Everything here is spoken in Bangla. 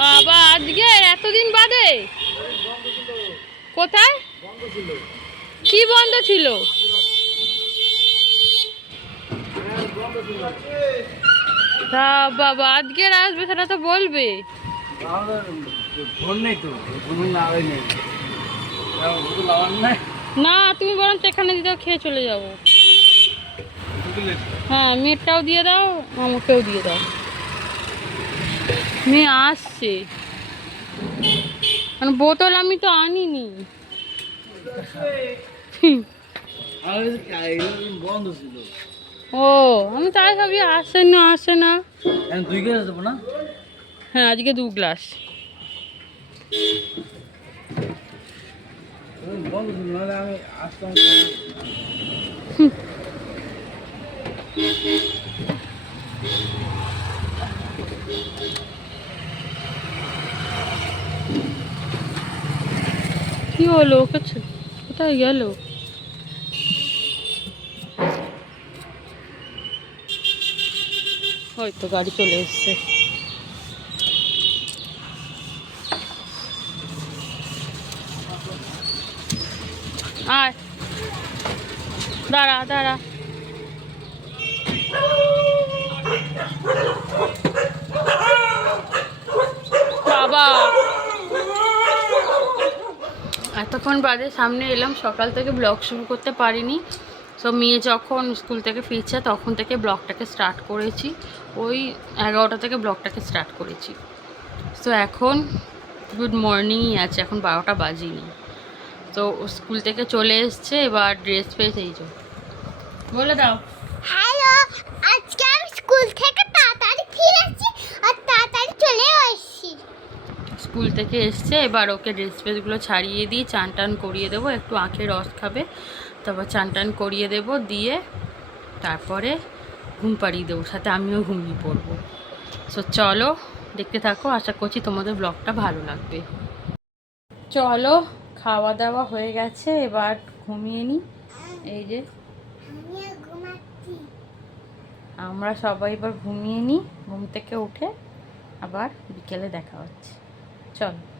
বাবা আজকে এতদিন বাদে? কোথায়? কি বন্ধ ছিল? তা বাবা আজকে আসবে সেটা তো বলবে না হয় তুমি বরঞ্চ এখানে দিতেও খেয়ে চলে যাব। হ্যাঁ মেয়েরটাও দিয়ে দাও আমাকেও দিয়ে দাও। মেয়ে আসছে। মানে বোতল আমি তো আনিনি। হুম। ও, আমি তাই ভাবি আসে না আসে না। দুই গ্লাস দেবো না হ্যাঁ আজকে দু গ্লাস। এখন বন্ধ ছিল নাহলে আমি আসতাম কি হলো? ওকে কোথায় গেল? হয়তো গাড়ি চলে এসছে। আয়। দাঁড়া দাঁড়া বাবা এতক্ষণ বাদে সামনে এলাম, সকাল থেকে ব্লগ শুরু করতে পারিনি। সো মেয়ে যখন স্কুল থেকে ফিরছে, তখন থেকে ব্লগটাকে স্টার্ট করেছি। ওই এগারোটা থেকে ব্লগটাকে স্টার্ট করেছি। সো এখন গুড মর্নিংই আছে, এখন বারোটা বাজিনি। তো স্কুল থেকে চলে এসছে, এবার ড্রেস পেয়েছে এই যে। বলে দাও হ্যালো আজকে আমি স্কুল থেকে তাড়াতাড়ি ফিরেছি আর তাড়াতাড়ি চলে এসেছি স্কুল থেকে এসছে এবার ওকে ড্রেস ফ্রেসগুলো ছাড়িয়ে দিই চান টান করিয়ে দেবো একটু আখের রস খাবে। তারপর চান টান করিয়ে দেবো দিয়ে তারপরে ঘুম পাড়িয়ে দেবো সাথে আমিও ঘুমিয়ে পড়ব। সো চলো দেখতে থাকো আশা করছি তোমাদের ব্লগটা ভালো লাগবে। চলো খাওয়া দাওয়া হয়ে গেছে এবার ঘুমিয়ে নিই এই যে। আমরা সবাই এবার ঘুমিয়ে নিই ঘুম থেকে উঠে আবার বিকেলে দেখা হচ্ছে। চলো।